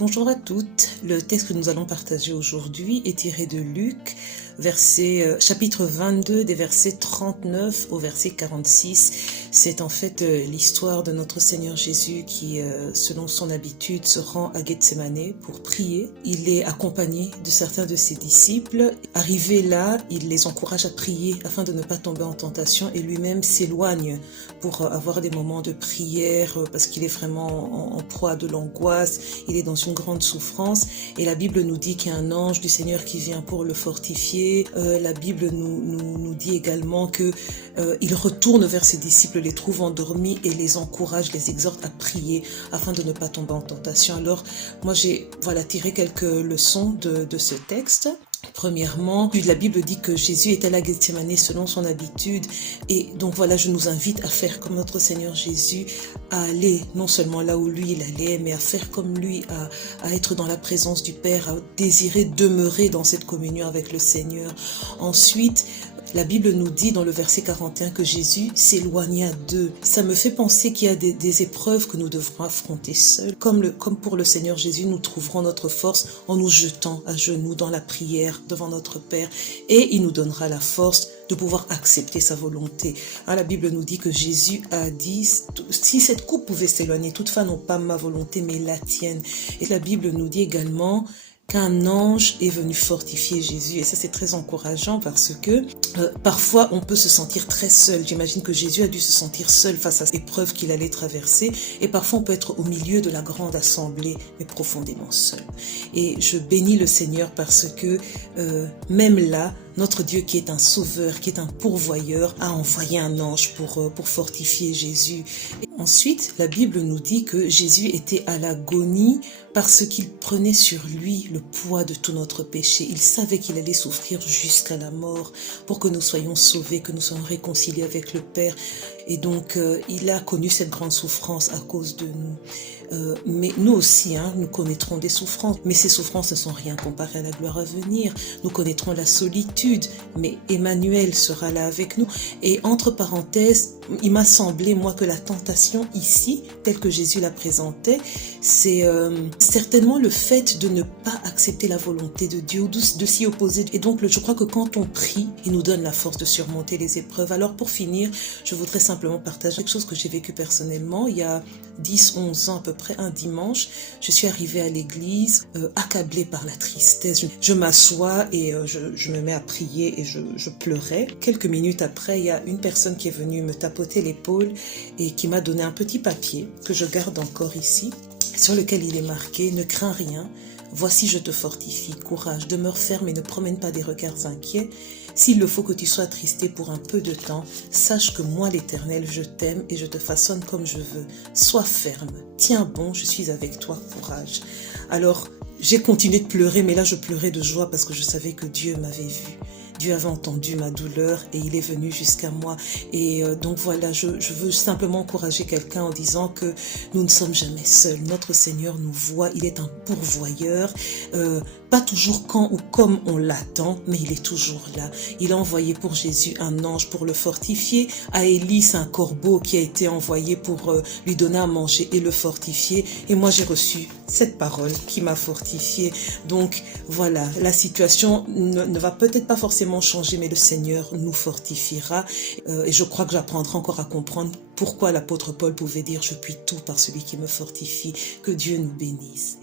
Bonjour à toutes. Le texte que nous allons partager aujourd'hui est tiré de Luc, chapitre 22, des versets 39 au verset 46. C'est en fait l'histoire de notre Seigneur Jésus qui, selon son habitude, se rend à Gethsémané pour prier. Il est accompagné de certains de ses disciples. Arrivé là, il les encourage à prier afin de ne pas tomber en tentation et lui-même s'éloigne pour avoir des moments de prière parce qu'il est vraiment en proie de l'angoisse. Il est dans une grande souffrance et la Bible nous dit qu'il y a un ange du Seigneur qui vient pour le fortifier. La Bible nous dit également que il retourne vers ses disciples, les trouve endormis et les encourage, les exhorte à prier afin de ne pas tomber en tentation. Alors moi j'ai tiré quelques leçons de ce texte. Premièrement, la Bible dit que Jésus est allé à Gethsémané selon son habitude et donc je nous invite à faire comme notre Seigneur Jésus, à aller non seulement là où lui il allait, mais à faire comme lui, à être dans la présence du Père, à désirer demeurer dans cette communion avec le Seigneur. Ensuite, la Bible nous dit dans le verset 41 que Jésus s'éloigna d'eux. Ça me fait penser qu'il y a des épreuves que nous devrons affronter seuls. Comme pour le Seigneur Jésus, nous trouverons notre force en nous jetant à genoux dans la prière devant notre Père. Et il nous donnera la force de pouvoir accepter sa volonté. La Bible nous dit que Jésus a dit, si cette coupe pouvait s'éloigner, toutefois non pas ma volonté, mais la tienne. Et la Bible nous dit également qu'un ange est venu fortifier Jésus. Et ça, c'est très encourageant parce que parfois, on peut se sentir très seul. J'imagine que Jésus a dû se sentir seul face à cette épreuve qu'il allait traverser. Et parfois, on peut être au milieu de la grande assemblée, mais profondément seul. Et je bénis le Seigneur parce que même là, notre Dieu qui est un sauveur, qui est un pourvoyeur, a envoyé un ange pour fortifier Jésus. Et ensuite, la Bible nous dit que Jésus était à l'agonie parce qu'il prenait sur lui le poids de tout notre péché. Il savait qu'il allait souffrir jusqu'à la mort pour que nous soyons sauvés, que nous soyons réconciliés avec le Père. Et donc, il a connu cette grande souffrance à cause de nous. Mais nous aussi, nous connaîtrons des souffrances. Mais ces souffrances ne sont rien comparées à la gloire à venir. Nous connaîtrons la solitude, mais Emmanuel sera là avec nous. Et entre parenthèses, il m'a semblé, moi, que la tentation ici, telle que Jésus la présentait, c'est certainement le fait de ne pas accepter la volonté de Dieu, de s'y opposer. Et donc, je crois que quand on prie, il nous donne la force de surmonter les épreuves. Alors, pour finir, je voudrais simplement partager quelque chose que j'ai vécu personnellement. Il y a 10-11 ans à peu près, un dimanche, je suis arrivée à l'église accablée par la tristesse. Je m'assois et je me mets à prier et je pleurais. Quelques minutes après, il y a une personne qui est venue me tapoter l'épaule et qui m'a donné un petit papier que je garde encore ici, sur lequel il est marqué « Ne crains rien, voici je te fortifie, courage, demeure ferme et ne promène pas des regards inquiets. S'il le faut que tu sois attristé pour un peu de temps, sache que moi l'Éternel, je t'aime et je te façonne comme je veux. Sois ferme, tiens bon, je suis avec toi, courage. » Alors, j'ai continué de pleurer, mais là je pleurais de joie parce que je savais que Dieu m'avait vu. Dieu avait entendu ma douleur et il est venu jusqu'à moi. Et donc je veux simplement encourager quelqu'un en disant que nous ne sommes jamais seuls. Notre Seigneur nous voit, il est un pourvoyeur. Pas toujours quand ou comme on l'attend, mais il est toujours là. Il a envoyé pour Jésus un ange pour le fortifier. À Élie, c'est un corbeau qui a été envoyé pour lui donner à manger et le fortifier. Et moi, j'ai reçu cette parole qui m'a fortifié. Donc voilà, la situation ne va peut-être pas forcément changer, mais le Seigneur nous fortifiera. Et je crois que j'apprendrai encore à comprendre pourquoi l'apôtre Paul pouvait dire « Je puis tout par celui qui me fortifie ». Que Dieu nous bénisse.